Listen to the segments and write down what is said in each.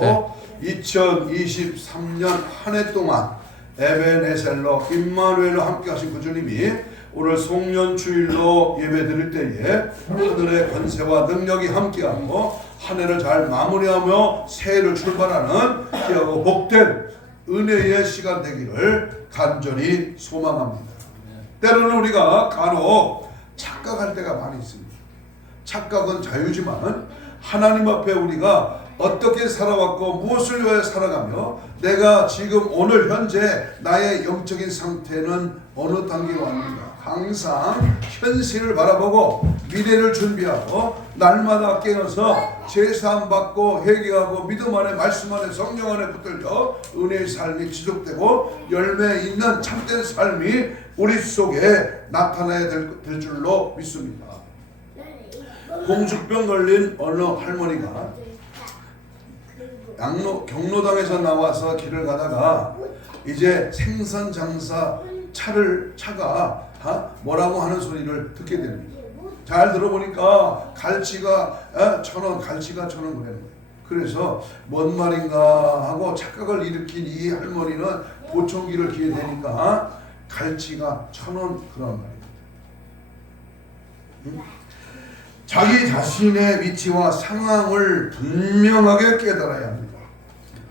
네. 2023년 한 해 동안 에베네셀러 임마누엘로 함께 하신 그 주님이 오늘 송년주일로 예배드릴 때에 하늘의 권세와 능력이 함께하고 한 해를 잘 마무리하며 새해를 출발하는 귀하고 복된 은혜의 시간 되기를 간절히 소망합니다. 때로는 우리가 간혹 착각할 때가 많이 있습니다. 착각은 자유지만 하나님 앞에 우리가 어떻게 살아왔고 무엇을 위하여 살아가며 내가 지금 오늘 현재 나의 영적인 상태는 어느 단계에 왔는가, 항상 현실을 바라보고 미래를 준비하고 날마다 깨어서 제사함 받고 회개하고 믿음 안에 말씀 안에 성령 안에 붙들려 은혜의 삶이 지속되고 열매 있는 참된 삶이 우리 속에 나타나야 될 줄로 믿습니다. 공주병 걸린 어느 할머니가 경로당에서 나와서 길을 가다가 이제 생선장사 차가 뭐라고 하는 소리를 듣게 됩니다. 잘 들어보니까 갈치가 1,000원, 갈치가 1,000원 그래요. 그래서 뭔 말인가 하고 착각을 일으킨 이 할머니는 보청기를 귀에 대니까 갈치가 1,000원 그런 말입니다. 자기 자신의 위치와 상황을 분명하게 깨달아야 합니다.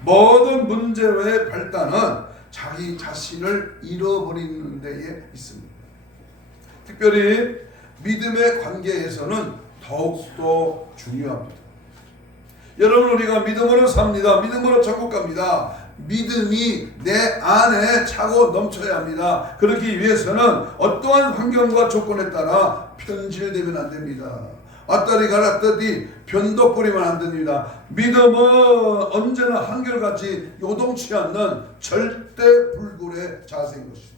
모든 문제의 발단은 자기 자신을 잃어버리는 데에 있습니다. 특별히 믿음의 관계에서는 더욱더 중요합니다. 여러분, 우리가 믿음으로 삽니다. 믿음으로 천국 갑니다. 믿음이 내 안에 차고 넘쳐야 합니다. 그러기 위해서는 어떠한 환경과 조건에 따라 편질되면 안 됩니다. 앞다리 갈았더니 변덕 부리면 안 됩니다. 믿음은 언제나 한결같이 요동치 않는 절대 불굴의 자세인 것입니다.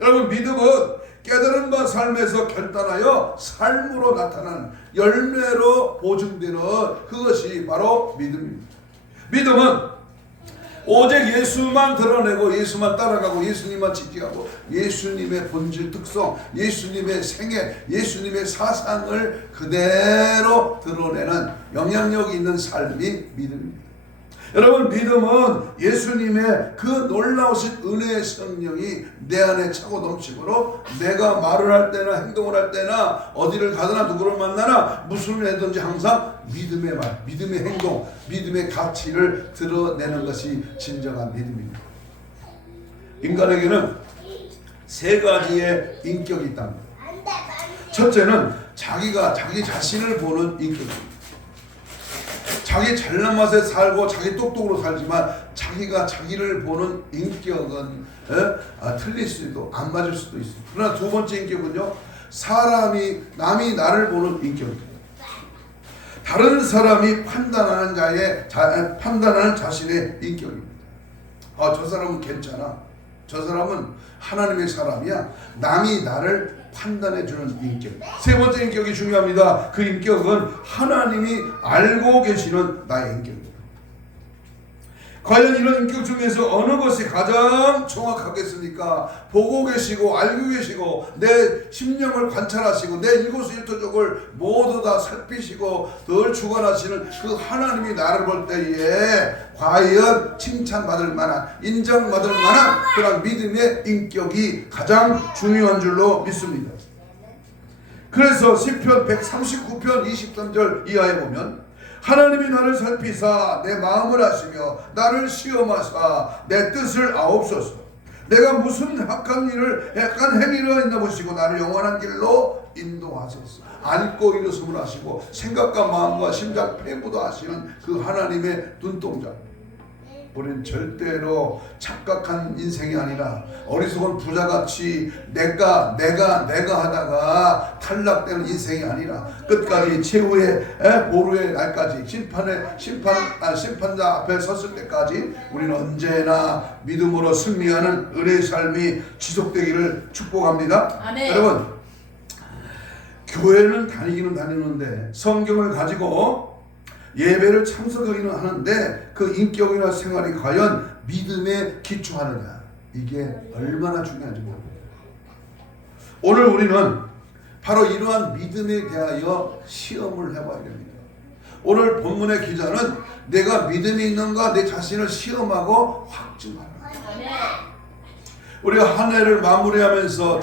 여러분, 믿음은 깨달음과 삶에서 결단하여 삶으로 나타나는 열매로 보증되는 그것이 바로 믿음입니다. 믿음은 오직 예수만 드러내고 예수만 따라가고 예수님만 지키고 예수님의 본질 특성, 예수님의 생애, 예수님의 사상을 그대로 드러내는 영향력이 있는 삶이 믿음입니다. 여러분, 믿음은 예수님의 그 놀라우신 은혜의 성령이 내 안에 차고 넘치므로 내가 말을 할 때나 행동을 할 때나 어디를 가거나 누구를 만나나 무슨 일을 하든지 항상 믿음의 말, 믿음의 행동, 믿음의 가치를 드러내는 것이 진정한 믿음입니다. 인간에게는 세 가지의 인격이 있답니다. 첫째는 자기가 자기 자신을 보는 인격입니다. 자기 잘난 맛에 살고 자기 똑똑으로 살지만 자기가 자기를 보는 인격은 틀릴 수도 안 맞을 수도 있습니다. 그러나 두 번째 인격은요, 남이 나를 보는 인격입니다. 다른 사람이 판단하는 자신의 인격입니다. 저 사람은 괜찮아. 저 사람은 하나님의 사람이야. 남이 나를 판단해주는 인격. 세 번째 인격이 중요합니다. 그 인격은 하나님이 알고 계시는 나의 인격입니다. 과연 이런 인격 중에서 어느 것이 가장 정확하겠습니까? 보고 계시고 알고 계시고 내 심령을 관찰하시고 내 일거수일투족을 모두 다 살피시고 늘 주관하시는 그 하나님이 나를 볼 때에 과연 칭찬받을 만한, 인정받을 만한 그런 믿음의 인격이 가장 중요한 줄로 믿습니다. 그래서 시편 139편 23절 이하에 보면 하나님이 나를 살피사 내 마음을 아시며 나를 시험하사 내 뜻을 아옵소서. 내가 무슨 악한 행위를 했나 보시고 나를 영원한 길로 인도하소서. 안고 일어섬을 하시고 생각과 마음과 심장 폐부도 하시는 그 하나님의 눈동자. 우리는 절대로 착각한 인생이 아니라 어리석은 부자같이 내가 하다가 탈락되는 인생이 아니라 끝까지 최후의 보루의 날까지 심판자 앞에 섰을 때까지 우리는 언제나 믿음으로 승리하는 은혜의 삶이 지속되기를 축복합니다. 아멘. 여러분, 교회는 다니기는 다니는데 성경을 가지고 예배를 참석하기는 하는데 그 인격이나 생활이 과연 믿음에 기초하느냐, 이게 얼마나 중요한지 모릅니다. 오늘 우리는 바로 이러한 믿음에 대하여 시험을 해봐야 됩니다. 오늘 본문의 기자는 내가 믿음이 있는가 내 자신을 시험하고 확증하라. 우리가 한 해를 마무리하면서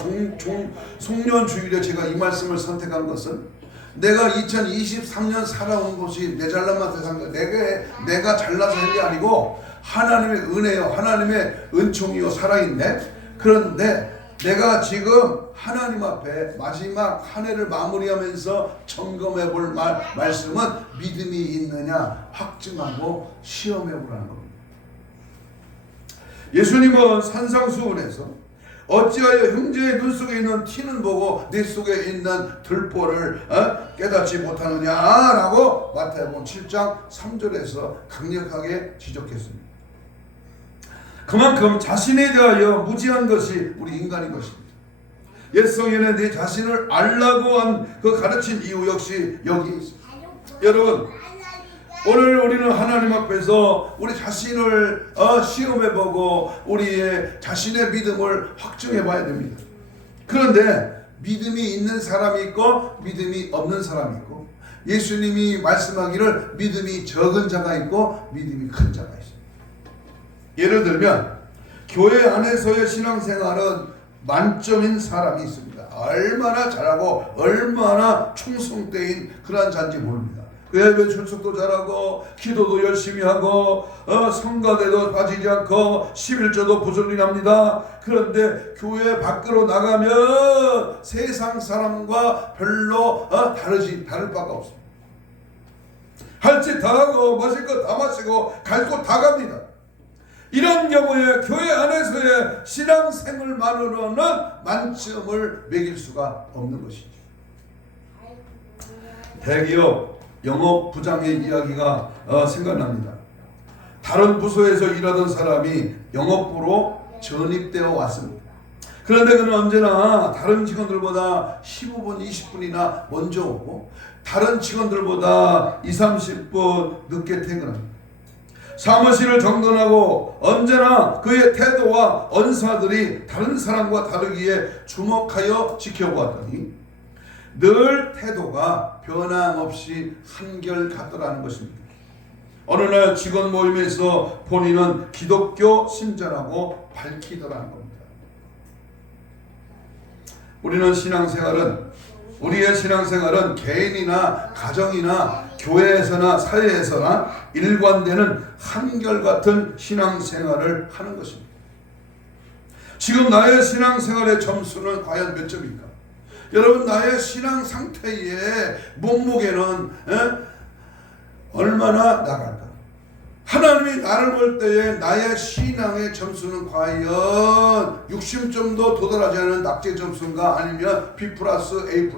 송년주일에 제가 이 말씀을 선택한 것은 내가 2023년 살아온 것이 내 잘난만 대상자 내가 잘나서 한 게 아니고 하나님의 은혜요 하나님의 은총이요 살아있네. 그런데 내가 지금 하나님 앞에 마지막 한 해를 마무리하면서 점검해 볼 말씀은 믿음이 있느냐 확증하고 시험해 보라는 겁니다. 예수님은 산상수훈에서 어찌하여 형제의 눈 속에 있는 티는 보고 내 속에 있는 들보를 깨닫지 못하느냐라고 마태복음 7장 3절에서 강력하게 지적했습니다. 그만큼 자신에 대하여 무지한 것이 우리 인간인 것입니다. 옛 성경에 내 자신을 알라고 한 그 가르친 이유 역시 여기에 있습니다. 여러분 오늘 우리는 하나님 앞에서 우리 자신을 시험해보고 우리의 자신의 믿음을 확증해봐야 됩니다. 그런데 믿음이 있는 사람이 있고 믿음이 없는 사람이 있고 예수님이 말씀하기를 믿음이 적은 자가 있고 믿음이 큰 자가 있습니다. 예를 들면 교회 안에서의 신앙생활은 만점인 사람이 있습니다. 얼마나 잘하고 얼마나 충성되인 그러한 자인지 모릅니다. 예배 출석도 잘하고 기도도 열심히 하고 성가대도 빠지지 않고 11조도 부지런히 합니다. 그런데 교회 밖으로 나가면 세상 사람과 별로 다를 바가 없습니다. 할 짓 다 하고 마실 것 다 마시고 갈 곳 다 갑니다. 이런 경우에 교회 안에서의 신앙생활만으로는 만점을 매길 수가 없는 것이죠. 대기업 영업부장의 이야기가 생각납니다. 다른 부서에서 일하던 사람이 영업부로 전입되어 왔습니다. 그런데 그는 언제나 다른 직원들보다 15분, 20분이나 먼저 오고 다른 직원들보다 20-30분 늦게 퇴근합니다. 사무실을 정돈하고 언제나 그의 태도와 언사들이 다른 사람과 다르기에 주목하여 지켜보았더니 늘 태도가 변함없이 한결같더라는 것입니다. 어느 날 직원 모임에서 본인은 기독교 신자라고 밝히더라는 겁니다. 우리의 신앙생활은 개인이나 가정이나 교회에서나 사회에서나 일관되는 한결같은 신앙생활을 하는 것입니다. 지금 나의 신앙생활의 점수는 과연 몇 점입니까? 여러분 나의 신앙 상태의 몸무게는 얼마나 나갈까? 하나님이 나를 볼 때에 나의 신앙의 점수는 과연 60점도 도달하지 않은 낙제 점수인가 아니면 B+, A+,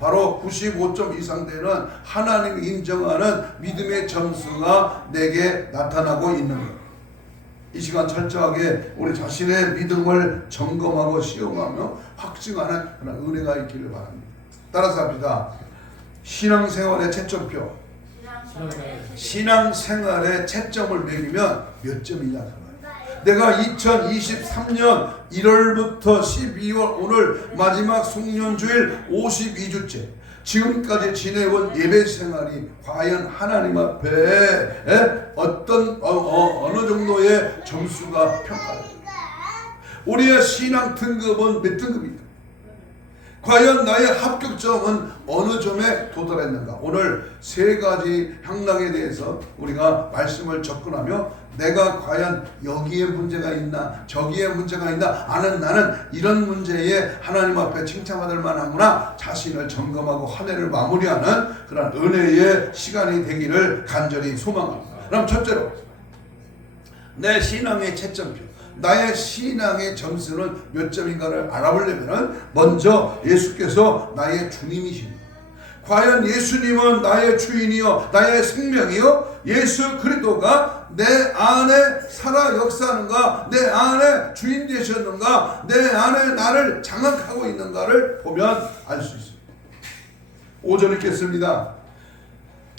바로 95점 이상 되는 하나님이 인정하는 믿음의 점수가 내게 나타나고 있는 것. 이 시간 철저하게 우리 자신의 믿음을 점검하고 시험하며 확증하는 그런 은혜가 있기를 바랍니다. 따라서 합시다. 신앙생활의 채점표. 신앙생활의 채점을 매기면 몇 점이냐. 내가 2023년 1월부터 12월 오늘 마지막 송년주일 52주째 지금까지 지내온 예배 생활이 과연 하나님 앞에 어느 정도의 점수가 평가됩니까? 우리의 신앙 등급은 몇 등급입니까? 과연 나의 합격점은 어느 점에 도달했는가? 오늘 세 가지 향락에 대해서 우리가 말씀을 접근하며 내가 과연 여기에 문제가 있나 저기에 문제가 있나 나는 이런 문제에 하나님 앞에 칭찬받을 만하구나 자신을 점검하고 한 해를 마무리하는 그런 은혜의 시간이 되기를 간절히 소망합니다. 그럼 첫째로 내 신앙의 채점표, 나의 신앙의 점수는 몇 점인가를 알아보려면 먼저 예수께서 나의 주님이십니다. 과연 예수님은 나의 주인이요 나의 생명이요 예수 그리스도가 내 안에 살아 역사하는가, 내 안에 주인 되셨는가, 내 안에 나를 장악하고 있는가를 보면 알 수 있습니다. 5절 읽겠습니다.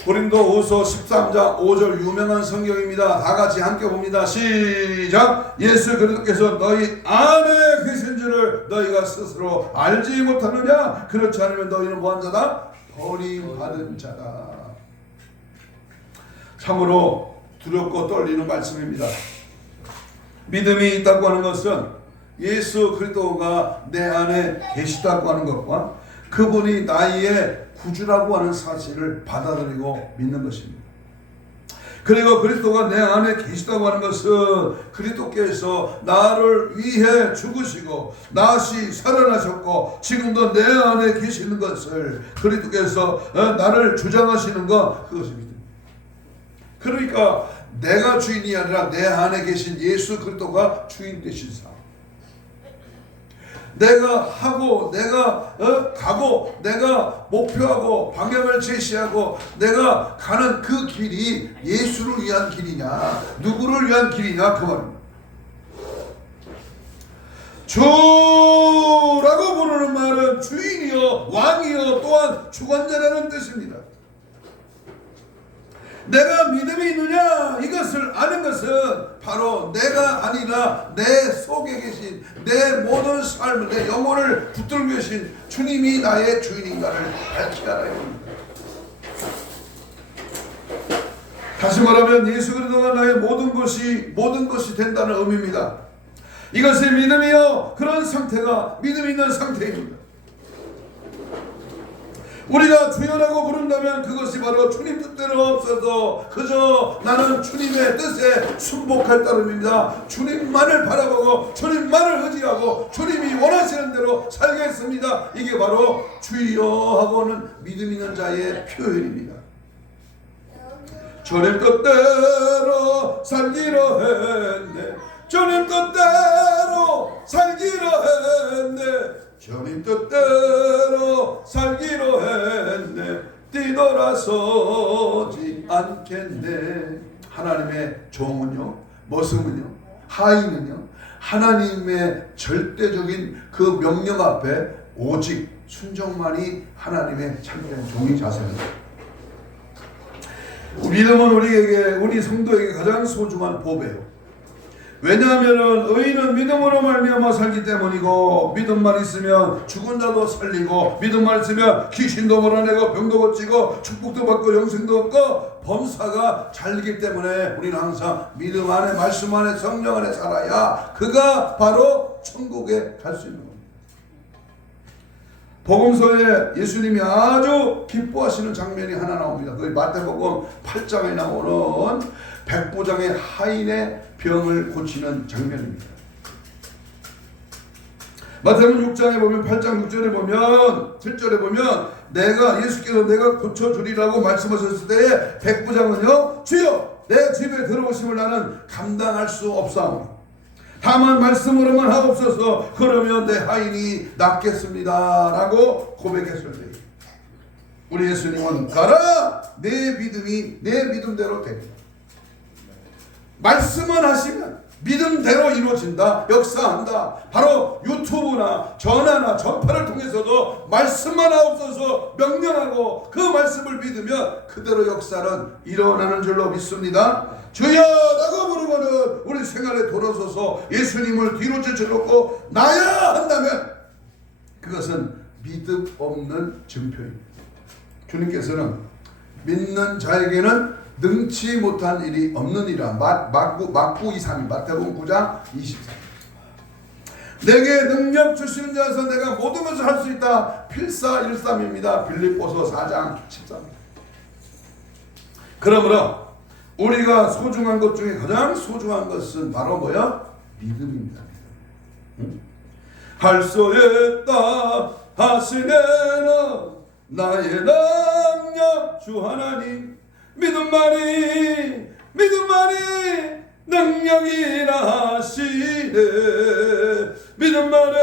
고린도후서 13장 5절 유명한 성경입니다. 다 같이 함께 봅니다. 시작. 예수 그리스도께서 너희 안에 계신 줄을 너희가 스스로 알지 못하느냐? 그렇지 않으면 너희는 뭐한 자다? 버림받은 자다. 참으로 두렵고 떨리는 말씀입니다. 믿음이 있다고 하는 것은 예수 그리스도가 내 안에 계시다고 하는 것과 그분이 나의 구주라고 하는 사실을 받아들이고 믿는 것입니다. 그리고 그리스도가 내 안에 계시다고 하는 것은 그리스도께서 나를 위해 죽으시고 다시 살아나셨고 지금도 내 안에 계시는 것을 그리스도께서 나를 주장하시는 것, 그것이 믿음입니다. 그러니까 내가 주인이 아니라 내 안에 계신 예수 그리스도가 주인 되신 삶. 내가 하고 내가 가고 내가 목표하고 방향을 제시하고 내가 가는 그 길이 예수를 위한 길이냐 누구를 위한 길이냐 그 말입니다. 주라고 부르는 말은 주인이요 왕이요 또한 주관자라는 뜻입니다. 내가 믿음이 있느냐 이것을 아는 것은 바로 내가 아니라 내 속에 계신 내 모든 삶을 내 영혼을 붙들고 계신 주님이 나의 주인인가를 밝히 알아야 합니다. 다시 말하면 예수 그리스도가 나의 모든 것이 된다는 의미입니다. 이것이 믿음이요 그런 상태가 믿음 있는 상태입니다. 우리가 주여라고 부른다면 그것이 바로 주님 뜻대로 없어서 그저 나는 주님의 뜻에 순복할 따름입니다. 주님만을 바라보고 주님만을 의지하고 주님이 원하시는 대로 살겠습니다. 이게 바로 주여하고는 믿음 있는 자의 표현입니다. 주님 뜻대로 살기로 했네. 주님 뜻대로 살기로 했네. 주님 뜻대로 살기로 했네. 뒤돌아서지 않겠네. 하나님의 종은요, 모습은요, 하인은요, 하나님의 절대적인 그 명령 앞에 오직 순종만이 하나님의 참된 종이 자세입니다. 믿음은 우리 성도에게 가장 소중한 보배예요. 왜냐하면 의인은 믿음으로 말미암아 살기 때문이고 믿음만 있으면 죽은 자도 살리고 믿음만 있으면 귀신도 몰아내고 병도 고치고 축복도 받고 영생도 얻고 범사가 잘리기 때문에 우리는 항상 믿음 안에 말씀 안에 성령 안에 살아야 그가 바로 천국에 갈 수 있는 겁니다. 복음서에 예수님이 아주 기뻐하시는 장면이 하나 나옵니다. 그 마태복음 8장에 나오는 백부장의 하인의 병을 고치는 장면입니다. 마태복음 6장에 보면 8장 6절에 보면 7절에 보면 예수께서 내가 고쳐주리라고 말씀하셨을 때에 백부장은요 주여 내 집에 들어오심을 나는 감당할 수 없사오니 다만 말씀으로만 하옵소서 그러면 내 하인이 낫겠습니다 라고 고백했을 때 우리 예수님은 가라 내 믿음이 내 믿음대로 됩니다. 말씀만 하시면 믿음대로 이루어진다, 역사한다. 바로 유튜브나 전화나 전파를 통해서도 말씀만 하옵소서 명령하고 그 말씀을 믿으면 그대로 역사는 일어나는 줄로 믿습니다. 주여라고 부르면은 우리 생활에 돌아서서 예수님을 뒤로 제쳐놓고 나야 한다면 그것은 믿음 없는 증표입니다. 주님께서는 믿는 자에게는 능치 못한 일이 없느니라. 마태복음 9장 23. 내게 능력 주시는 자에서 내가 모든 것을 할 수 있다. 필사일삼입니다. 빌립보서 4장 13. 그러므로 우리가 소중한 것 중에 가장 소중한 것은 바로 뭐야? 믿음입니다. 할 수 있다 하시네는 나의 능력 주 하나님 믿음만이 능력이라 하시네. 믿음만이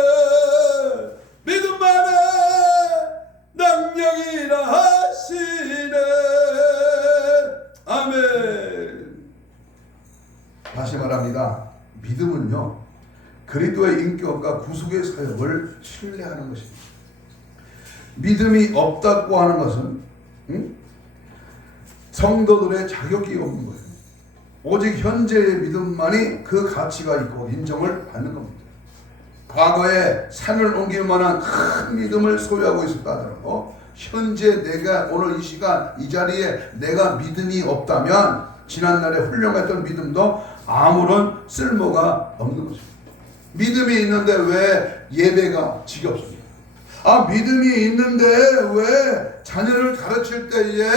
능력이라 하시네. 아멘. 다시 말합니다. 믿음은요 그리스도의 인격과 구속의 사역을 신뢰하는 것입니다. 믿음이 없다고 하는 것은 성도들의 자격이 없는 거예요. 오직 현재의 믿음만이 그 가치가 있고 인정을 받는 겁니다. 과거에 산을 옮길 만한 큰 믿음을 소유하고 있었다 하더라도 현재 내가 오늘 이 시간 이 자리에 내가 믿음이 없다면 지난날에 훌륭했던 믿음도 아무런 쓸모가 없는 것입니다. 믿음이 있는데 왜 예배가 지겹습니까? 믿음이 있는데 왜 자녀를 가르칠 때에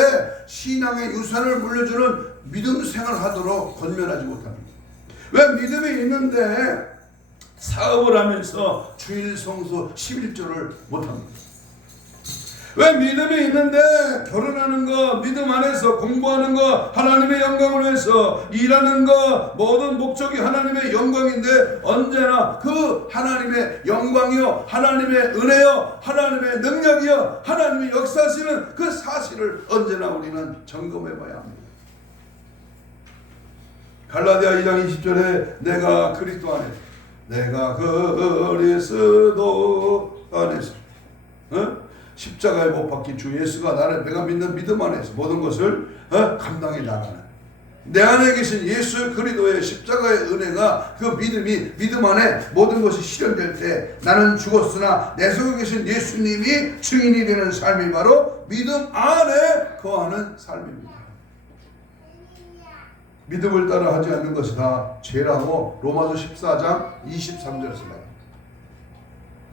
신앙의 유산을 물려주는 믿음 생활하도록 권면하지 못합니까? 왜 믿음이 있는데 사업을 하면서 주일 성수 11조를 못합니까? 왜 믿음이 있는데 결혼하는 거 믿음 안에서 공부하는 거 하나님의 영광을 위해서 일하는 거 모든 목적이 하나님의 영광인데 언제나 그 하나님의 영광이요 하나님의 은혜요 하나님의 능력이요 하나님의 역사하시는 그 사실을 언제나 우리는 점검해 봐야 합니다. 갈라디아 2장 20절에 내가 그리스도 안에서 내가 그리스도 안에서 십자가에 못 박힌 주 예수가 나를 내가 믿는 믿음 안에서 모든 것을 감당해 나가는 내 안에 계신 예수 그리스도의 십자가의 은혜가 그 믿음이 믿음 안에 모든 것이 실현될 때 나는 죽었으나 내 속에 계신 예수님이 증인이 되는 삶이 바로 믿음 안에 거하는 삶입니다. 믿음을 따라 하지 않는 것이 다 죄라고 로마서 14장 23절에서 말합니다.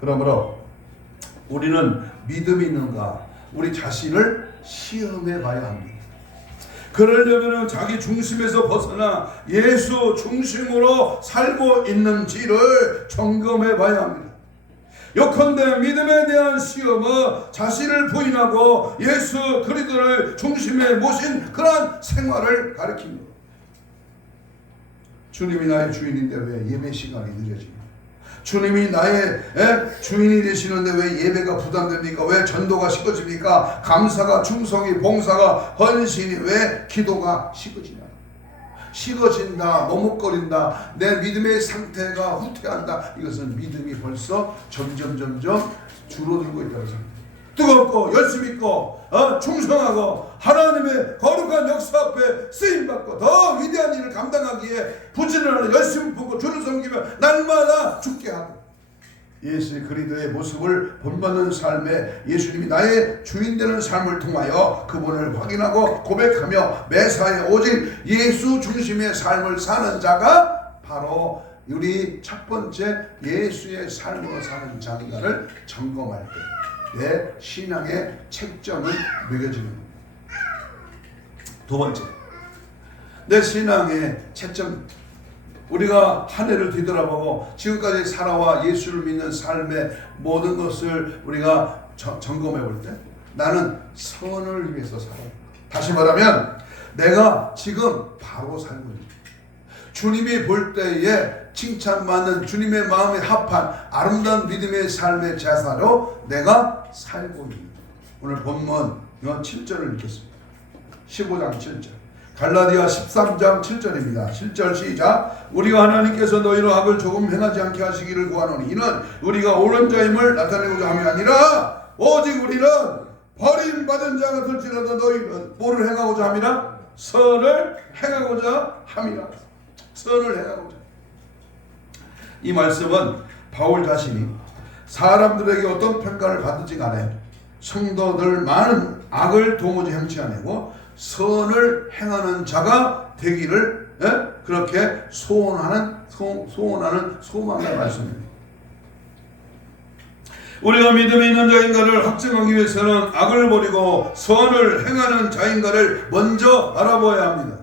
그러므로 우리는 믿음이 있는가 우리 자신을 시험해 봐야 합니다. 그러려면 자기 중심에서 벗어나 예수 중심으로 살고 있는지를 점검해 봐야 합니다. 요컨대 믿음에 대한 시험은 자신을 부인하고 예수 그리스도를 중심에 모신 그러한 생활을 가리킵니다. 주님이 나의 주인인데 왜 예배 시간이 늦어집니까? 주님이 나의 주인이 되시는데 왜 예배가 부담됩니까? 왜 전도가 식어집니까? 감사가 충성이 봉사가 헌신이 왜 기도가 식어지나요? 식어진다, 머뭇거린다, 내 믿음의 상태가 후퇴한다. 이것은 믿음이 벌써 점점 줄어들고 있다고 생각합니다. 뜨겁고 열심히 있고 충성하고 하나님의 거룩한 역사 앞에 쓰임받고 더 위대한 일을 감당하기에 부지런하고 열심히 품고 주를 섬기며 날마다 죽게 하고 예수 그리스도의 모습을 본받는 삶에 예수님이 나의 주인 되는 삶을 통하여 그분을 확인하고 고백하며 매사에 오직 예수 중심의 삶을 사는 자가 바로 우리 첫 번째 예수의 삶으로 사는 자인가를 점검할 때 내 신앙의 책점을 매겨지는 겁니다. 두 번째, 내 신앙의 채점. 우리가 한 해를 뒤돌아보고 지금까지 살아와 예수를 믿는 삶의 모든 것을 우리가 점검해 볼 때 나는 선을 위해서 살아요. 다시 말하면 내가 지금 바로 살고 있는 주님이 볼 때에 칭찬받는 주님의 마음에 합한 아름다운 믿음의 삶의 제사로 내가 살고 있는 오늘 본문 7절을 읽겠습니다. 15장 7절 갈라디아 13장 7절입니다. 7절 시작. 우리가 하나님께서 너희로 악을 조금 행하지 않게 하시기를 구하노니 이는 우리가 옳은 자임을 나타내고자 함이 아니라 오직 우리는 버림받은 자가 될지라도 너희는 뭐를 행하고자 함이라? 선을 행하고자 함이라. 선을 행하고자. 이 말씀은 바울 자신이 사람들에게 어떤 평가를 받든지 간에 성도들 많은 악을 도무지 행치 아니고 선을 행하는 자가 되기를 그렇게 소원하는 소망의 말씀입니다. 우리가 믿음이 있는 자인가를 확증하기 위해서는 악을 버리고 선을 행하는 자인가를 먼저 알아보아야 합니다.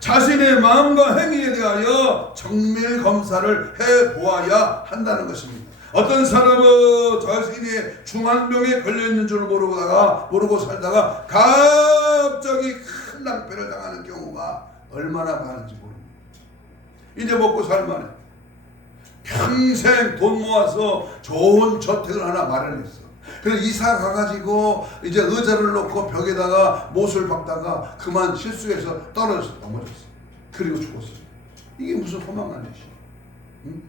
자신의 마음과 행위에 대하여 정밀 검사를 해보아야 한다는 것입니다. 어떤 사람은 자신이 중환병에 걸려있는 줄 모르고 살다가 갑자기 큰 낭패를 당하는 경우가 얼마나 많은지 모릅니다. 이제 먹고 살만해. 평생 돈 모아서 좋은 저택을 하나 마련했어. 그래서 이사 가가지고 이제 의자를 놓고 벽에다가 못을 박다가 그만 실수해서 떨어져서 넘어졌어. 그리고 죽었어. 이게 무슨 허망한 일이지? 응?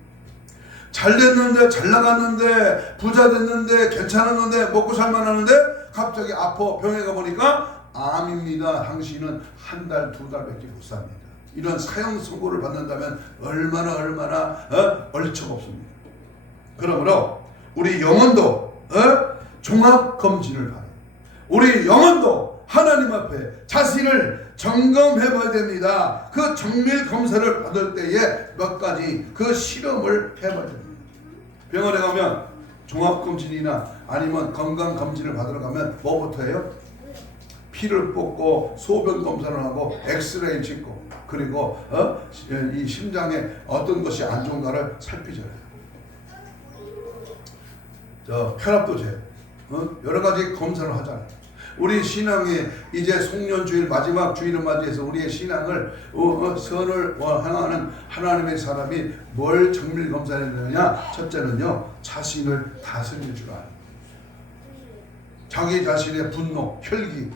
잘 됐는데 잘 나갔는데 부자 됐는데 괜찮았는데 먹고 살만하는데 갑자기 아파 병에 가보니까 암입니다. 당신은 한 달, 두 달밖에 못 삽니다. 이런 사형 선고를 받는다면 얼마나 얼척없습니다. 그러므로 우리 영혼도 종합 검진을 바래요. 우리 영혼도 하나님 앞에 자신을 점검해 봐야 됩니다. 그 정밀 검사를 받을 때에 몇 가지 그 실험을 해봐야 됩니다. 병원에 가면 종합검진이나 아니면 건강검진을 받으러 가면 뭐부터 해요? 피를 뽑고 소변 검사를 하고 엑스레이 찍고 그리고 이 심장에 어떤 것이 안 좋은가를 살피잖아요. 혈압도 재요. 여러 가지 검사를 하잖아요. 우리 신앙이 이제 송년주일 마지막 주일을 맞이해서 우리의 신앙을 선을 행하는 하나님의 사람이 뭘 정밀 검사해야 되느냐? 첫째는요, 자신을 다스릴 줄 아는, 자기 자신의 분노, 혈기,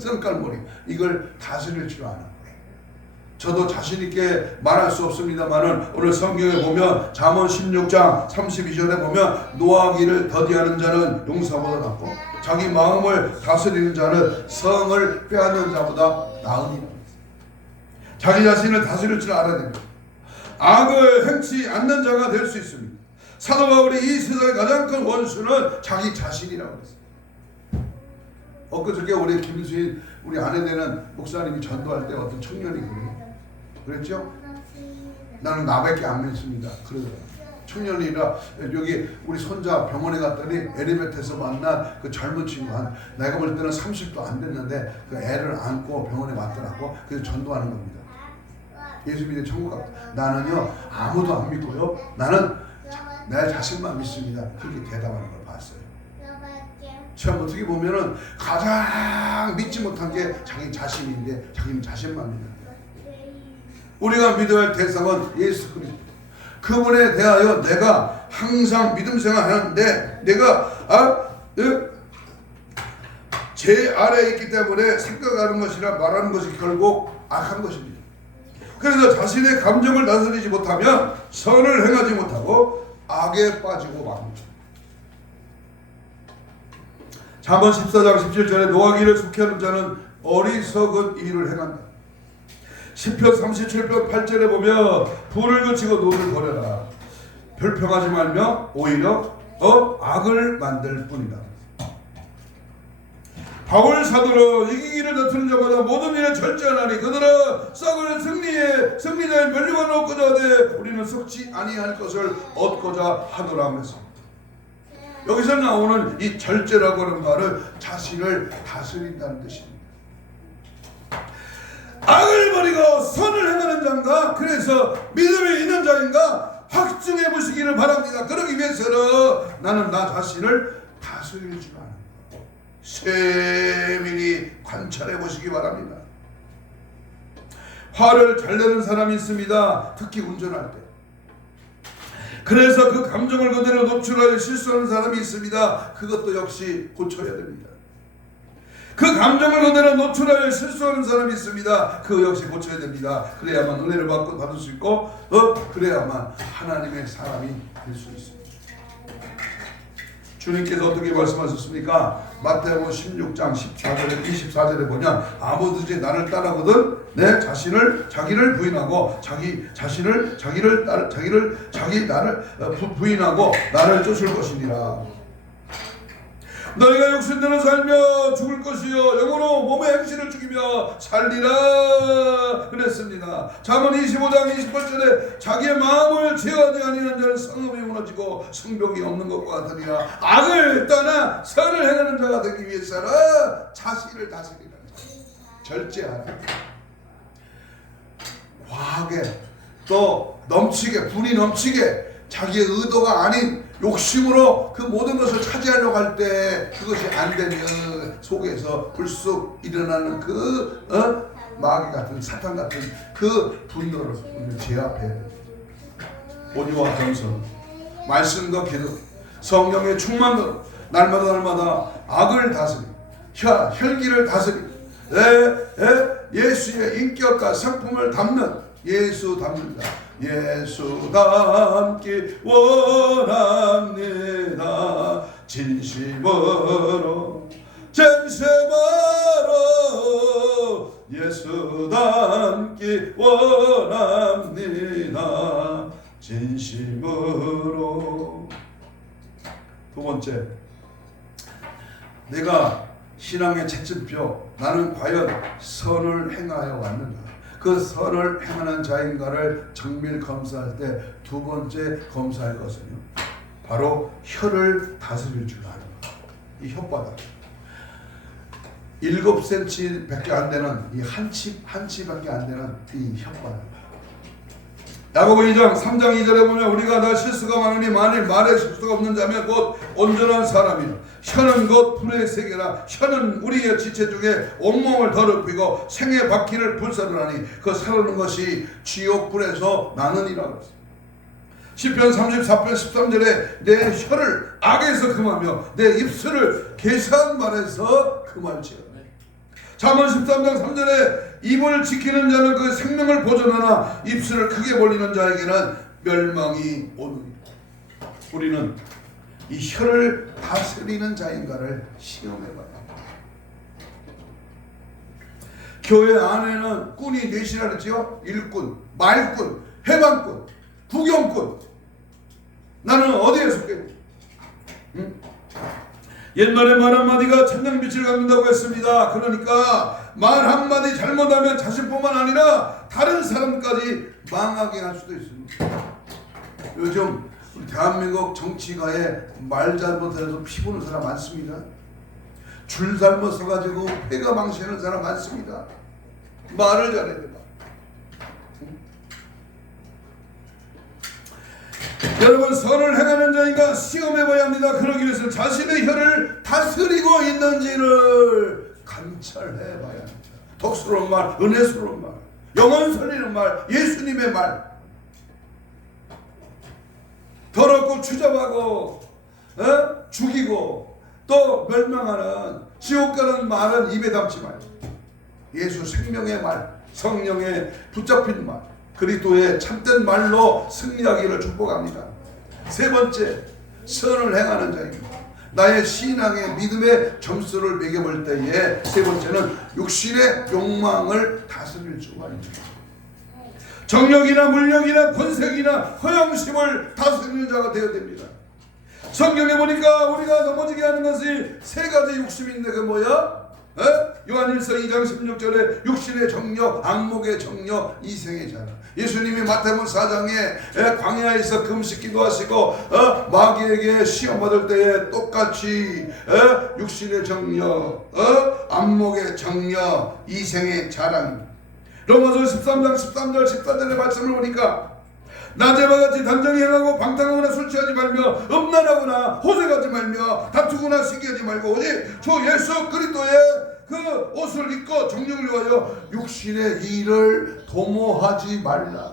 썽깔머리 이걸 다스릴 줄 아는 거예요. 저도 자신 있게 말할 수 없습니다만은 오늘 성경에 보면 잠언 16장 32절에 보면 노하기를 더디하는 자는 용사보다 낫고 자기 마음을 다스리는 자는 성을 빼앗는 자보다 나으니라. 자기 자신을 다스릴 줄 알아야 됩니다. 악을 행치 않는 자가 될 수 있습니다. 사도 바울이 이 세상의 가장 큰 원수는 자기 자신이라고 했습니다. 엊그저께 우리 김수인 우리 아내 되는 목사님이 전도할 때 어떤 청년이 그랬죠? 나는 나밖에 안 믿습니다. 그러더라고요. 청년이라 여기 우리 손자 병원에 갔더니 엘리베이터에서 만난 그 젊은 친구 내가 볼 때는 30도 안 됐는데 그 애를 안고 병원에 왔더라고. 그래서 전도하는 겁니다. 예수 믿어 천국 갔다. 나는요 아무도 안 믿고요. 나는 내 자신만 믿습니다. 그렇게 대답하는 걸 봤어요. 참 어떻게 보면은 가장 믿지 못한 게 자기 자신인데 자기는 자신만 믿는 거예요. 우리가 믿어야 할 대상은 예수 그리스도. 그분에 대하여 내가 항상 믿음 생활하는데 내가 제 아래에 있기 때문에 생각하는 것이나 말하는 것이 결국 악한 것입니다. 그래서 자신의 감정을 다스리지 못하면 선을 행하지 못하고 악에 빠지고 맙니다. 잠언 14장 17절에 노하기를 좋게 하는 자는 어리석은 일을 행한다. 시편 37편 8절에 보면 불을 그치고 노를 버려라. 별평하지 말며 오히려 악을 만들 뿐이다. 바울 사도는 이기기를 다투는 자마다 모든 일에 절제하나니 그들은 썩을 승리자의 멸류관을 얻고자 하되 우리는 썩지 아니할 것을 얻고자 하노라 하면서 여기서 나오는 이 절제라고 하는 말은 자신을 다스린다는 뜻입니다. 악을 버리고 선을 행하는 자인가? 그래서 믿음이 있는 자인가? 확증해 보시기를 바랍니다. 그러기 위해서는 나는 나 자신을 다스릴 줄 아는 것. 세밀히 관찰해 보시기 바랍니다. 화를 잘 내는 사람이 있습니다. 특히 운전할 때. 그래서 그 감정을 그대로 노출하여 실수하는 사람이 있습니다. 그것도 역시 고쳐야 됩니다. 그 감정을 그대로 노출하여 실수하는 사람이 있습니다. 그 역시 고쳐야 됩니다. 그래야만 은혜를 받을 수 있고 그래야만 하나님의 사람이 될 수 있습니다. 주님께서 어떻게 말씀하셨습니까? 마태복음 16장 14절에 24절에 보면 아무든지 나를 따르거든 내 자기를 부인하고 나를 부인하고 나를 쫓을 것이니라. 너희가 육신대로 살며 죽을 것이요 영으로 몸의 행실을 죽이며 살리라 그랬습니다. 잠언 25장 28절에 자기의 마음을 제어하지 아니하는 자는 성읍이 무너지고 성벽이 없는 것과 같으니라. 악을 떠나 선을 행하는 자가 되기 위해서는 자신을 다스리라. 절제하라. 과하게 또 넘치게 분이 넘치게 자기의 의도가 아닌 욕심으로 그 모든 것을 차지하려고 할 때 그것이 안 되면 속에서 불쑥 일어나는 그 마귀 같은 사탄 같은 그 분노를 제압해야 됩니다. 온유와 겸손, 말씀과 기도, 성령의 충만으로 날마다 악을 다스리고 혈기를 다스리고 예수의 인격과 성품을 담는 예수 닮는다. 예수 닮기 원합니다. 진심으로 예수 닮기 원합니다. 진심으로. 두 번째, 내가 신앙의 채점표, 나는 과연 선을 행하여 왔는가, 그 선을 행하는 자인가를 정밀 검사할 때 두 번째 검사할 것은요, 바로 혀를 다스릴 줄 아는 것. 이 혓바닥 7cm 밖에 안 되는 이 한치밖에 안 되는 이 혓바닥. 야고보 2장 3장 2절에 보면 우리가 다 실수가 많으니 만일 말에 실수가 없는 자면 곧 온전한 사람이라. 혀는 곧 불의 세계라. 혀는 우리의 지체 중에 온몸을 더럽히고 생의 바퀴를 불사르나니 그 사르는 것이 지옥불에서 나느니라 그랬습니다. 시편 34편 13절에 내 혀를 악에서 금하며 내 입술을 계산 말에서 금할지어다. 잠언 13장 3절에 입을 지키는 자는 그 생명을 보존하나 입술을 크게 벌리는 자에게는 멸망이 오느니라. 우리는 이 혀를 다스리는 자인가를 시험해봐야 합니다. 교회 안에는 꾼이 넷이라 그랬죠. 일꾼, 말꾼, 해방꾼, 구경꾼. 나는 어디에 속해? 옛말에 말 한마디가 천냥빛을 갖는다고 했습니다. 그러니까 말 한마디 잘못하면 자신뿐만 아니라 다른 사람까지 망하게 할 수도 있습니다. 요즘 대한민국 정치가에 말 잘못해서 피 보는 사람 많습니다. 줄 잘못 서가지고 폐가 망치는 사람 많습니다. 말을 잘해야 된다. 여러분, 선을 행하는 자인가 시험해봐야 합니다. 그러기 위해서 자신의 혀를 다스리고 있는지를 관찰해봐야 합니다. 덕스러운 말, 은혜스러운 말, 영혼 살리는 말, 예수님의 말, 더럽고 추잡하고 죽이고 또 멸망하는 지옥 가는 말은 입에 담지 말고 예수 생명의 말, 성령의 붙잡힌 말, 그리스도의 참된 말로 승리하기를 축복합니다. 세 번째, 선을 행하는 자입니다. 나의 신앙의 믿음의 점수를 매겨볼 때에 세 번째는 육신의 욕망을 다스릴 수가 있습니다. 정력이나 물력이나 권색이나 허영심을 다스리는 자가 되어야 됩니다. 성경에 보니까 우리가 넘어지게 하는 것이 세 가지 욕심인데 그 뭐야? 요한일서 2장 16절에 육신의 정력, 안목의 정력, 이생의 자랑. 예수님이 마태복음 4장에 광야에서 금식 기도하시고 마귀에게 시험 받을 때에 똑같이 육신의 정력, 안목의 정력, 이생의 자랑. 로마서 13장 13절 14절의 말씀을 보니까 낮에와 같이 단정히 행하고 방탕하거나 술 취하지 말며 음란하거나 호색하지 말며 다투거나 시기하지 말고 오직 주 예수 그리스도의 그 옷을 입고 정욕을 위하여 육신의 일을 도모하지 말라.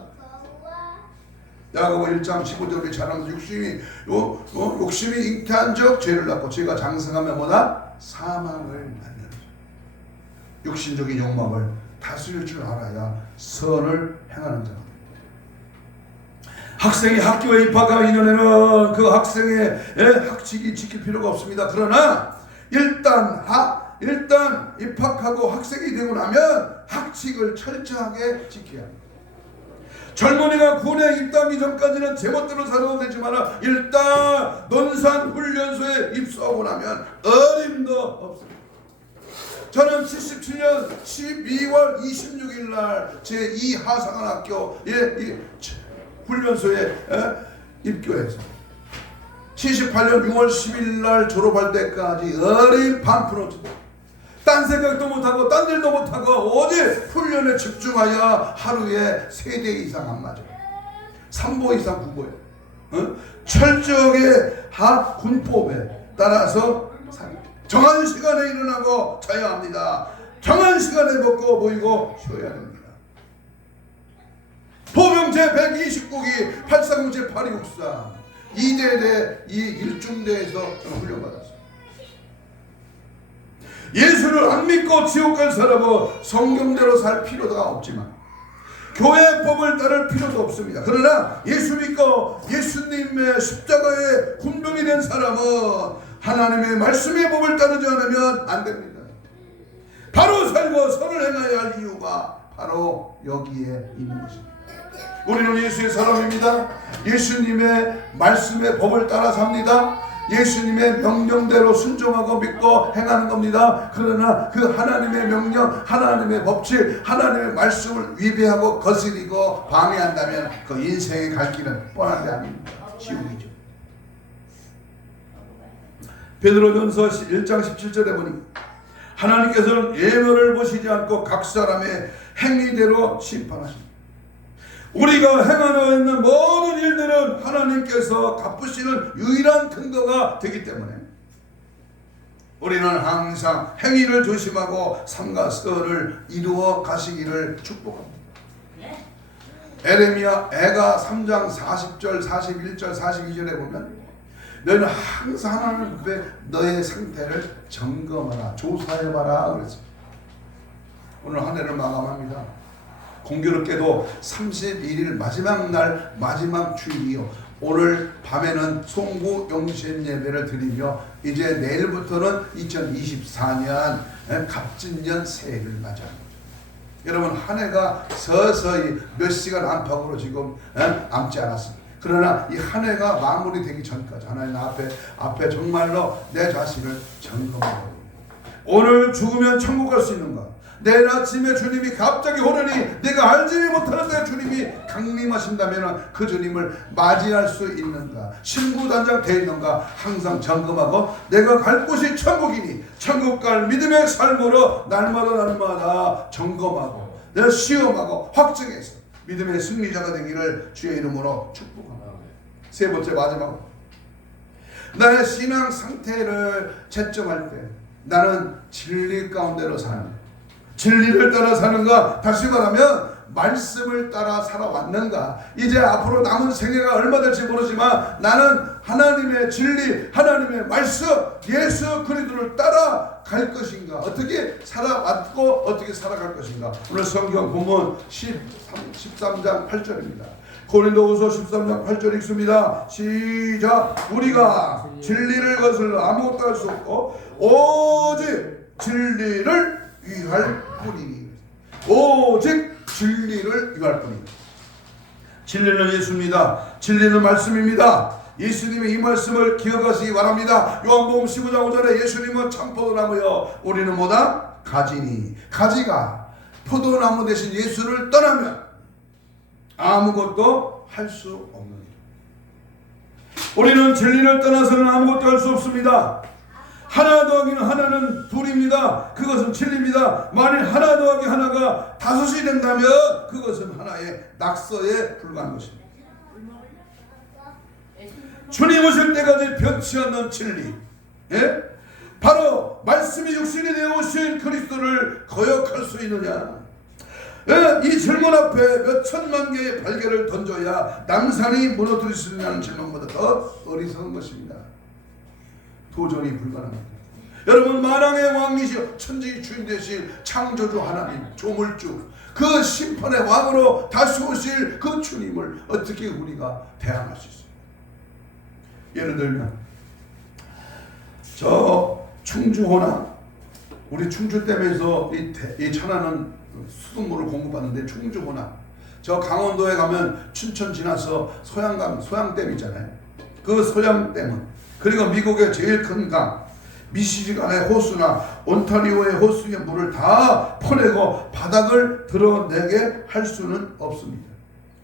야고보 1장 15절에 자랑해서 욕심이 잉태한 적 죄를 낳고 죄가 장성하면 뭐다? 사망을 낳는. 육신적인 욕망을 다스릴 줄 알아야 선을 행하는 자입니다. 학생이 학교에 입학하기 전에는 그 학생의 학칙이 지킬 필요가 없습니다. 그러나 일단 입학하고 학생이 되고 나면 학칙을 철저하게 지켜야 합니다. 젊은이가 군에 입대하기 전까지는 제멋대로 살아도 되지만 일단 논산훈련소에 입소하고 나면 어림도 없습니다. 저는 77년 12월 26일 날 제2 하사관학교에 훈련소에 입교해서 78년 6월 10일 날 졸업할 때까지 어린 반프로트, 딴 생각도 못하고 딴 일도 못하고 오직 훈련에 집중하여 하루에 3대 이상 안 맞아요. 3보 이상 구보예요. 철저하게 군법에 따라서 정한 시간에 일어나고 자야 합니다. 정한 시간에 먹고 모이고 쉬어야 됩니다. 보병 제129기 830 제8264 2대대 이 1중대에서 훈련받았어요. 예수를 안 믿고 지옥 갈 사람은 성경대로 살 필요가 없지만 교회 법을 따를 필요도 없습니다. 그러나 예수 믿고 예수님의 십자가의 군병이 된 사람은 하나님의 말씀의 법을 따르지 않으면 안 됩니다. 바로 살고 선을 행해야 할 이유가 바로 여기에 있는 것입니다. 우리는 예수의 사람입니다. 예수님의 말씀의 법을 따라 삽니다. 예수님의 명령대로 순종하고 믿고 행하는 겁니다. 그러나 그 하나님의 명령, 하나님의 법칙, 하나님의 말씀을 위배하고 거스리고 방해한다면 그 인생의 갈 길은 뻔한 게 아닙니다. 지옥이죠. 베드로전서 1장 17절에 보니 하나님께서는 예물을 보시지 않고 각 사람의 행위대로 심판하십니다. 우리가 행하고 있는 모든 일들은 하나님께서 갚으시는 유일한 근거가 되기 때문에 우리는 항상 행위를 조심하고 삼가 선을 이루어 가시기를 축복합니다. 에레미야 애가 3장 40절 41절 42절에 보면 너희는 항상 하나님 앞에 너의 상태를 점검하라, 조사해봐라 그랬어요. 오늘 한 해를 마감합니다. 공교롭게도 31일 마지막 날 마지막 주일이요. 오늘 밤에는 송구 영신 예배를 드리며 이제 내일부터는 2024년 갑진년 새해를 맞이합니다. 여러분 한 해가 서서히 몇 시간 안팎으로 지금 남지 않았습니다. 그러나 이 한 해가 마무리되기 전까지 하나님 앞에 정말로 내 자신을 점검하고 오늘 죽으면 천국 갈 수 있는가? 내일 아침에 주님이 갑자기 오르니 내가 알지 못하는데 주님이 강림하신다면 그 주님을 맞이할 수 있는가? 신부단장 되어 있는가? 항상 점검하고 내가 갈 곳이 천국이니 천국 갈 믿음의 삶으로 날마다 점검하고 내가 시험하고 확증해서 믿음의 승리자가 되기를 주의 이름으로 축복합니다. 세 번째 마지막 나의 신앙 상태를 채점할 때 나는 진리 가운데로 사는 진리를 따라 사는가? 다시 말하면 말씀을 따라 살아왔는가? 이제 앞으로 남은 생애가 얼마 될지 모르지만 나는 하나님의 진리, 하나님의 말씀, 예수 그리스도를 따라 갈 것인가? 어떻게 살아왔고 어떻게 살아갈 것인가? 오늘 성경 본문 13장 8절입니다. 고린도후서 13장 8절 읽습니다. 시작. 우리가 진리를 거슬러 아무것도 할 수 없고 오직 진리를 위할 뿐이니 오직 진리를 위할 뿐이니 진리는 예수입니다. 진리는 말씀입니다. 예수님의 이 말씀을 기억하시기 바랍니다. 요한복음 15장 5절에 예수님은 참 포도나무여 우리는 뭐다? 가지니 가지가 포도나무 대신 예수를 떠나면 아무것도 할 수 없는 일. 우리는 진리를 떠나서는 아무것도 할 수 없습니다. 하나 더하기는 하나는 둘입니다. 그것은 진리입니다. 만일 하나 더하기 하나가 다섯이 된다면 그것은 하나의 낙서에 불과한 것입니다. 주님 오실 때까지 변치 않는 진리, 바로 말씀이 육신이 되어 오신 그리스도를 거역할 수 있느냐? 이 질문 앞에 몇 천만 개의 발개를 던져야 남산이 무너뜨릴 수 있느냐는 질문보다 더 어리석은 것입니다. 도전이 불가능합니다. 여러분 만왕의 왕이시여 천지의 주인 되실 창조주 하나님 조물주 그 심판의 왕으로 다시 오실 그 주님을 어떻게 우리가 대항할 수 있습니까? 예를 들면 저 충주호나 우리 충주댐에서 이 천안은 수돗물을 공급하는데 충주호나 저 강원도에 가면 춘천 지나서 소양댐 있잖아요. 그 소양댐은 그리고 미국의 제일 큰 강 미시간의 호수나 온타리오의 호수의 물을 다 퍼내고 바닥을 드러내게 할 수는 없습니다.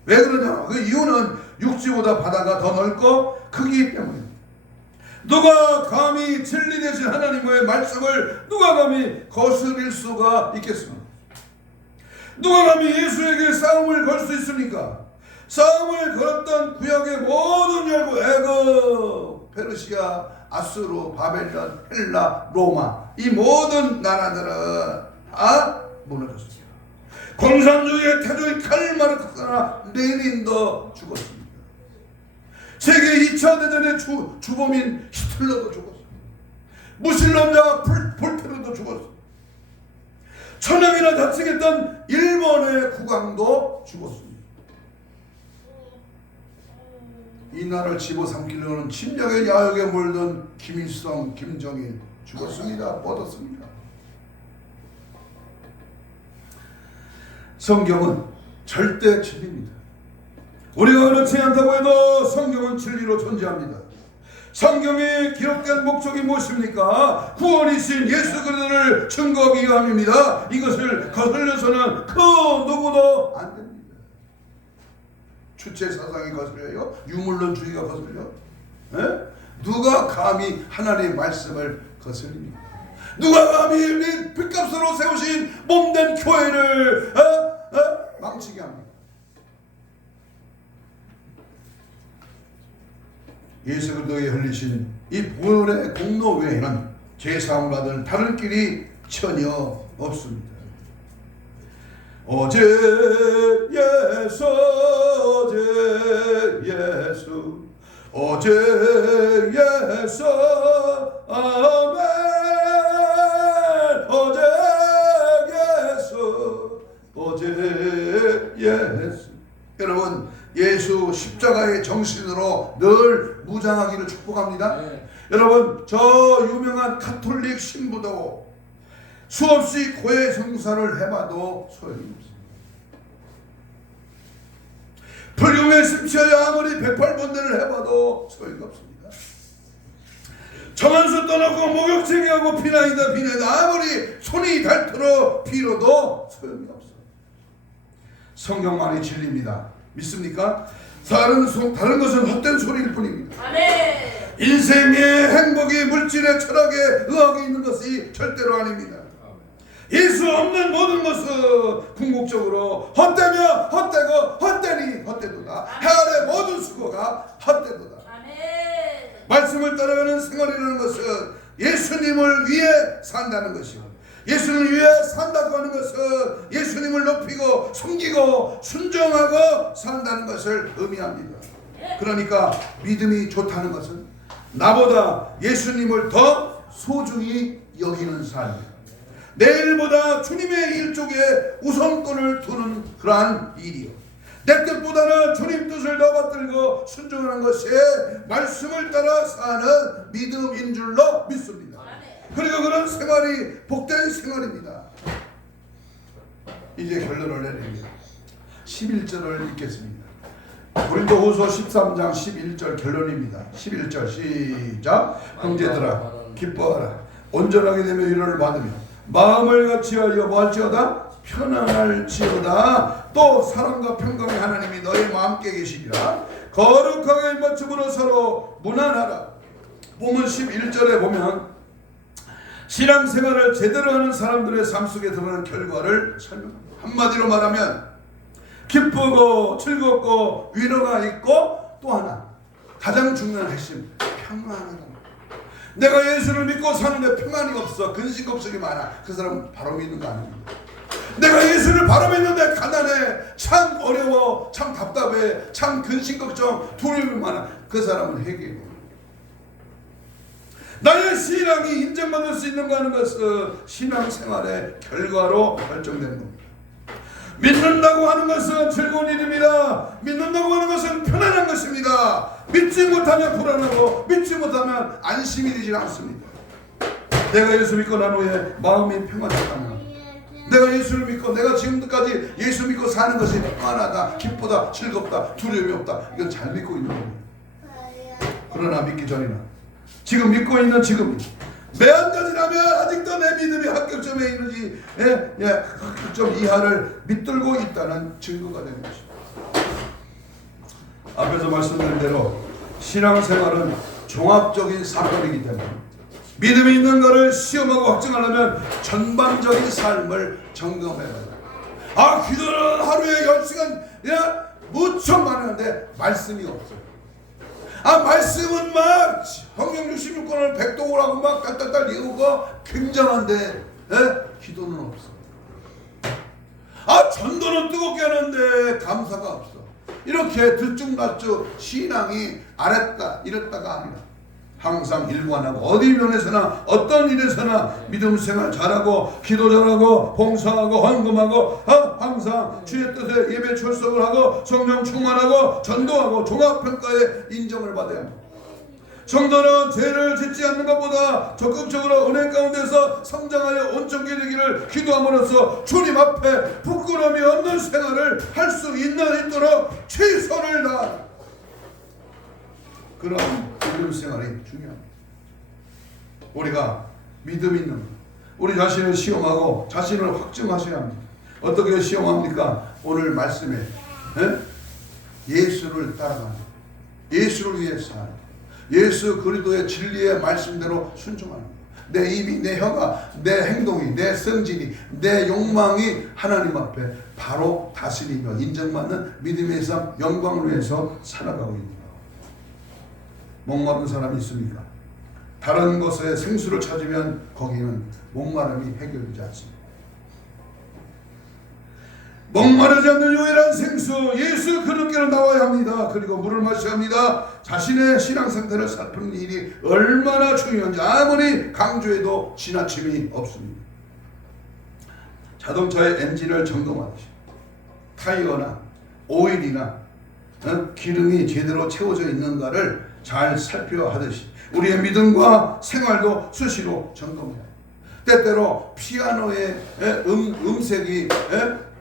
왜 그러냐? 그 이유는 육지보다 바다가 더 넓고 크기 때문입니다. 누가 감히 진리 되신 하나님의 말씀을 누가 감히 거스릴 수가 있겠습니까? 누가 감히 예수에게 싸움을 걸 수 있습니까? 싸움을 걸었던 구약의 모든 열국 애굽, 페르시아, 아수르, 바벨론, 헬라, 로마 이 모든 나라들은 다 무너졌습니다. 공산주의의 태조인 칼 마르크스나 레닌도 죽었습니다. 세계 2차 대전의 주범인 히틀러도 죽었습니다. 무신론자 볼테르도 죽었습니다. 천황이라 자칭했던 일본의 국왕도 죽었습니다. 이 나라를 집어삼키려는 침략의 야욕에 몰던 김일성, 김정일 죽었습니다. 뻗었습니다. 성경은 절대 진리입니다. 우리가 그렇지 않다고 해도 성경은 진리로 존재합니다. 성경에 기록된 목적이 무엇입니까? 구원이신 예수 그리스도를 증거하기 위함입니다. 이것을 거슬려서는 그 누구도 안 됩니다. 주체 사상이 거슬려요? 유물론주의가 거슬려? 에? 누가 감히 하나님의 말씀을 거슬립니까? 누가 감히 우리 빚값으로 세우신 몸된 교회를 망치게 합니까? 예수 그리스도의 흘리신 이 보혈의 공로 외에는 죄사함 받을 다른 길이 전혀 없습니다. 어제 예수 어제 예수 아멘 어제 예수. 여러분 예수 십자가의 정신으로 늘 무장하기를 축복합니다. 네. 여러분 저 유명한 가톨릭 신부도 수없이 고해 성사를 해봐도 소용이 없습니다. 불경에 심취하여 아무리 108번대를 해봐도 소용이 없습니다. 정한수 떠나고 목욕쟁이하고 비나이다 아무리 손이 닳도록 빌어도 소용이 없어요. 성경만이 진리입니다. 믿습니까? 다른 것은 헛된 소리일 뿐입니다. 아멘. 인생의 행복이 물질의 철학에 의학이 있는 것이 절대로 아닙니다. 예수 없는 모든 것은 궁극적으로 헛되며 헛되고 헛되니 헛되도다. 해안의 모든 수고가 헛되도다. 아멘. 말씀을 따라가는 생활이라는 것은 예수님을 위해 산다는 것이고, 예수님을 위해 산다고 하는 것은 예수님을 높이고 섬기고 순종하고 산다는 것을 의미합니다. 그러니까 믿음이 좋다는 것은 나보다 예수님을 더 소중히 여기는 삶입니다. 내일보다 주님의 일 쪽에 우선권을 두는 그러한 일이요, 내 뜻보다는 주님 뜻을 더 받들고 순종하는 것이 말씀을 따라 사는 믿음인 줄로 믿습니다. 그리고 그런 생활이 복된 생활입니다. 이제 결론을 내립니다. 11절을 읽겠습니다. 고린도후서 13장 11절 결론입니다. 11절 시작. 형제들아 기뻐하라. 온전하게 되며 위로를 받으며 마음을 같이하여 뭐할지어다 편안할지어다. 또 사랑과 평강의 하나님이 너희 마음 함께 계시리라. 거룩하게 맞춤으로 서로 무난하라. 보면 11절에 보면 신앙생활을 제대로 하는 사람들의 삶 속에 드러나는 결과를 설명합니다. 한마디로 말하면 기쁘고 즐겁고 위로가 있고, 또 하나 가장 중요한 핵심 평안하다. 내가 예수를 믿고 사는데 평안이 없어, 근심 걱정이 많아, 그 사람은 바로 믿는 거 아닙니다. 내가 예수를 바로 믿는데 가난해, 참 어려워, 참 답답해, 참 근심 걱정 두려움이 많아, 그 사람은 회개고, 나의 신앙이 인정받을 수 있는가 하는 것은 신앙생활의 결과로 결정되는 겁니다. 믿는다고 하는 것은 즐거운 일입니다. 믿는다고 하는 것은 편안한 것입니다. 믿지 못하면 불안하고 믿지 못하면 안심이 되지 않습니다. 내가 예수 믿고 난 후에 마음이 평안하다면, 내가 예수를 믿고 내가 지금까지 예수 믿고 사는 것이 평안하다, 기쁘다, 즐겁다, 두려움이 없다, 이건 잘 믿고 있는 겁니다. 그러나 믿기 전에는, 지금 믿고 있는 지금 매한가지라면 아직도 내 믿음이 합격점에 이르지 합격점 이하를 밑들고 있다는 증거가 되는 것입니다. 앞에서 말씀드린 대로 신앙생활은 종합적인 사건이기 때문에 믿음이 있는 것을 시험하고 확증하려면 전반적인 삶을 점검해야 합니다. 기도는 하루에 10시간 무척 많이 하는데 말씀이 없어요. 말씀은 막 성경 66권을 백독을 하고 막 딸딸딸 읽고 굉장한데 기도는 없어. 전도는 뜨겁게 하는데 감사가 없어. 이렇게 들쭉날쭉 신앙이 아랬다 이랬다가 아니라 항상 일관하고, 어디 면에서나 어떤 일에서나 믿음 생활 잘하고 기도 잘하고 봉사하고 헌금하고 항상 주의 뜻에 예배 출석을 하고 성령 충만하고 전도하고 종합평가에 인정을 받아야 합니다. 성도는 죄를 짓지 않는 것보다 적극적으로 은혜 가운데서 성장하여 온전케 되기를 기도함으로써 주님 앞에 부끄러움이 없는 생활을 할 수 있도록 최선을 다하는 그런 믿음 생활이 중요합니다. 우리가 믿음 있는 것, 우리 자신을 시험하고 자신을 확증하셔야 합니다. 어떻게 시험합니까? 오늘 말씀에 예수를 따라가는, 예수를 위해 사는, 예수 그리스도의 진리의 말씀대로 순종하는, 내 입이, 내 혀가, 내 행동이, 내 성질이, 내 욕망이 하나님 앞에 바로 다스리며 인정받는 믿음의 삶, 영광을 위해서 살아가고 있습니다. 목마른 사람이 있습니까? 다른 것에 생수를 찾으면 거기는 목마름이 해결되지 않습니다. 목마르지 않는 유일한 생수 예수 그리스도께로 나와야 합니다. 그리고 물을 마셔야 합니다. 자신의 신앙 상태를 살피는 일이 얼마나 중요한지 아무리 강조해도 지나침이 없습니다. 자동차의 엔진을 점검하듯이 타이어나 오일이나 기름이 제대로 채워져 있는가를 잘 살펴하듯이 우리의 믿음과 생활도 수시로 점검해야 합니다. 때때로 피아노의 음색이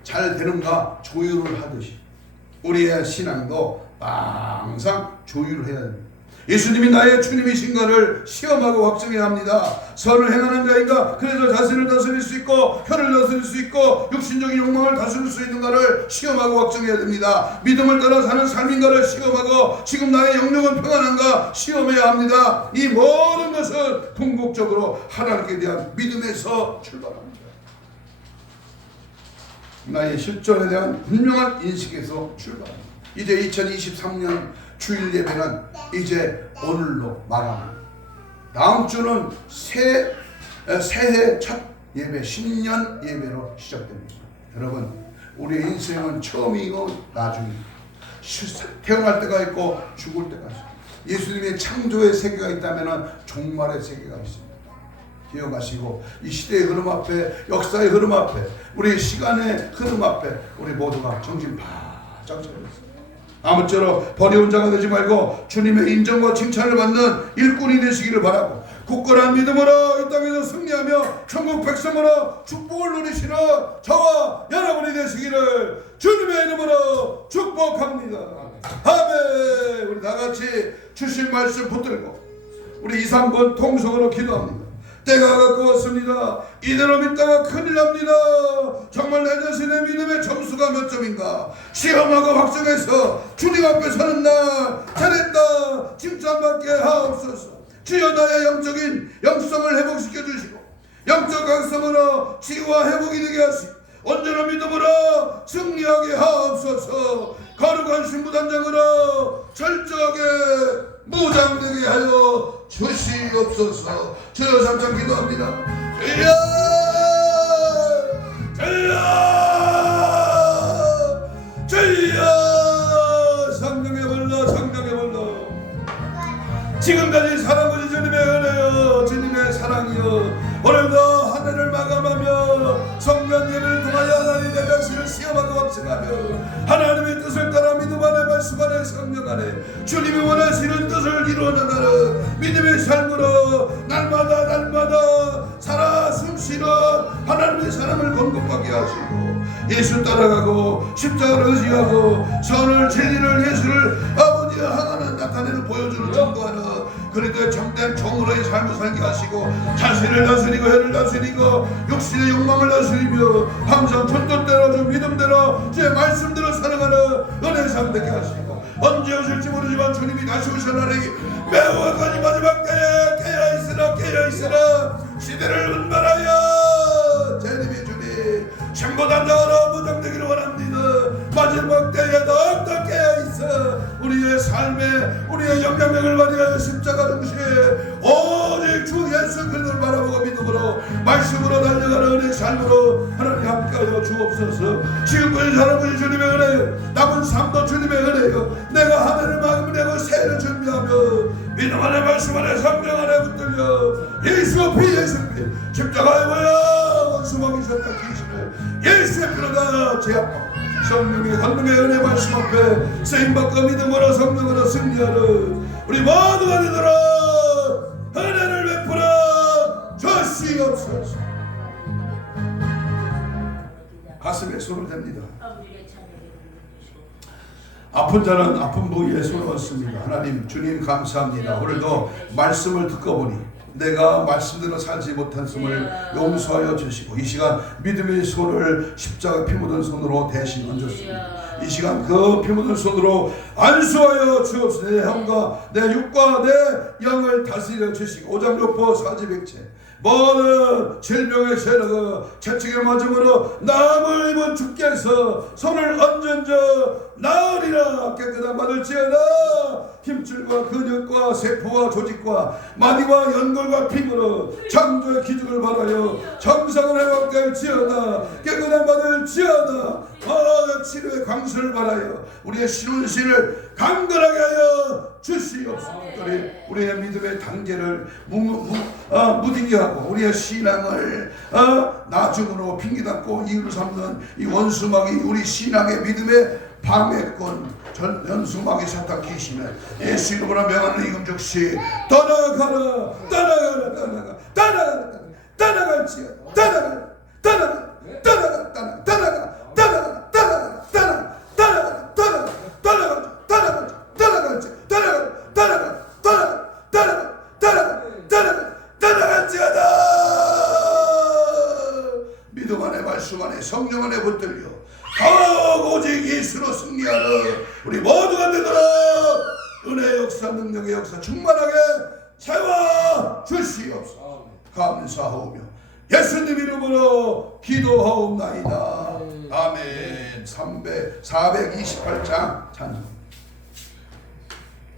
잘 되는가 조율을 하듯이 우리의 신앙도 항상 조율을 해야 됩니다. 예수님이 나의 주님이신가를 시험하고 확증해야 합니다. 선을 행하는 자인가? 그래서 자신을 다스릴 수 있고 혀를 다스릴 수 있고 육신적인 욕망을 다스릴 수 있는가를 시험하고 확증해야 됩니다. 믿음을 따라 사는 삶인가를 시험하고 지금 나의 영역은 평안한가 시험해야 합니다. 이 모든 것은 궁극적으로 하나님께 대한 믿음에서 출발합니다. 나의 실존에 대한 분명한 인식에서 출발합니다. 이제 2023년 주일 예배는 이제 오늘로 마감합니다. 다음 주는 새해 첫 예배, 신년 예배로 시작됩니다. 여러분, 우리의 인생은 처음이고 나중입니다. 태어날 때가 있고 죽을 때가 있습니다. 예수님의 창조의 세계가 있다면 종말의 세계가 있습니다. 기억하시고 이 시대의 흐름 앞에, 역사의 흐름 앞에, 우리 시간의 흐름 앞에 우리 모두가 정신 바짝 차렸습니다. 아무쪼록 버려온 자가 되지 말고 주님의 인정과 칭찬을 받는 일꾼이 되시기를 바라고 굳건한 믿음으로 이 땅에서 승리하며 천국 백성으로 축복을 누리시는 저와 여러분이 되시기를 주님의 이름으로 축복합니다. 아멘. 우리 다같이 주신 말씀 붙들고 우리 2, 3번 통성으로 기도합니다. 때가 가까웠습니다. 이대로 믿다가 큰일 납니다. 정말 내 자신의 믿음의 점수가 몇 점인가 시험하고 확정해서 주님 앞에 서는 날 잘했다 칭찬받게 하옵소서. 주여 나의 영성을 회복시켜 주시고 영적 강성으로 치유와 회복이 되게 하시고 온전한 믿음으로 승리하게 하옵소서. 거룩한 신부단장으로 철저하게 무장되게 하여 주시옵소서. 주여 잠깐 기도합니다. 주여 주여 주여 성령의 불러 성령의 불러 지금까지 사랑하신 주님의 은혜여 주님의 사랑이여 오늘도 한 해를 마감하며 성령 예배를 통하여 하나님 내 자신을 시험하고 확증하며 하나님의 뜻을 따라 믿음 안에 말씀 안에 성령 안에 주님이 원하시는 뜻을 이루어나가는 믿음의 삶으로 날마다 살아 숨쉬는 하나님의 사람을 건강하게 하시고 예수 따라가고 십자가를 의지하고 선을 진리를 예수를 아버지의 하나는 나타내는 보여주는 전도하는 그리고 정된 종으로의 삶을 살게 하시고 자신을 다스리고 혀를 다스리고 육신의 욕망을 다스리며 항상 전도대로 주 믿음대로 주의 말씀대로 살아가는 은혜의 삶 되게 하시고 언제 오실지 모르지만 주님이 다시 오시나니 매우까지 마지막 때에 깨어있으라 시대를 분별하여 제님이 주님 신부단장으로 무장되기를 원합니다. 마지막 때에 더욱더 깨어있어 우리의 삶에 우리의 영향력을 발휘하여 십자가 동시에 오직 주 예수 그리스도를 바라보고 믿음으로 말씀으로 달려가는 은혜의 삶으로 하나님 함께하여 주옵소서. 지금까지 살아보신 주님의 은혜요 남은 삶도 주님의 은혜요 내가 한 해를 마무리하고 새해를 준비하며 믿음 안에 말씀 안에 성령 안에 붙들려 예수 피 십자가에 보여 원수먹이셨다 기시네 예수의 피로다 제압하고 성령의 강림의 은혜 말씀 앞에 쓰임받고 믿음으로 성령으로 승리하는 우리 모두가 되도록 은혜를 베풀어 주시옵소서. 가슴에 손을 댑니다. 아픈 자는 아픈 부위에 손을 얹습니다. 하나님 주님 감사합니다. 오늘도 말씀을 듣고 보니 내가 말씀대로 살지 못했음을 용서하여 주시고 이 시간 믿음의 손을 십자가 피 묻은 손으로 대신 얹었습니다. 이 시간 그 피 묻은 손으로 안수하여 주옵소서. 내 영과 내 육과 내 영을 다스려 주시고 오장육부 사지백체 모든 질병의 세력을 채찍에 맞음으로 남을 입은 주께서 손을 얹은 자 나으리라. 깨끗한 받을지어다. 힘줄과 근육과 세포와 조직과 마디와 연골과 피부로 창조의 기적을 바라여 정상을 회복케 할지어다. 깨끗한 받을지어다. 모든 치료의 광수를 바라여 우리의 신혼신을 강건하게 하여 주시옵소서. 우리의 믿음의 단계를 무디게 하고 우리의 신앙을 나중으로 핑계닫고 이유를 삼는 이 원수막이 우리 신앙의 믿음의 방해권 연수막이 사탄 귀신을 예수 이름으로 명하는 이금 즉시 떠나가라. 떠나가라. 떠나가. 떠나가라. 떠나갈지어. 떠나가라. 떠나가. 떠나가. 떠나가. 떠나가. 떠나가. 떠나가. 떠나가. 떠나가. 떠나가. 떠나가. 떠나가. 떠나갈지. 떠나가. 떠나가. 떠나가. 떠나가. 떠나가. 떠나가. 떠나갈지어다. 믿음 안에 말씀 안에 성령 안에 붙들려 오직 예수로 승리하는 우리 모두가 되도록 은혜의 역사 능력의 역사 충만하게 채워 주시옵소서. 감사하오며 예수님 이름으로 기도하옵나이다. 아멘. 428장 찬송.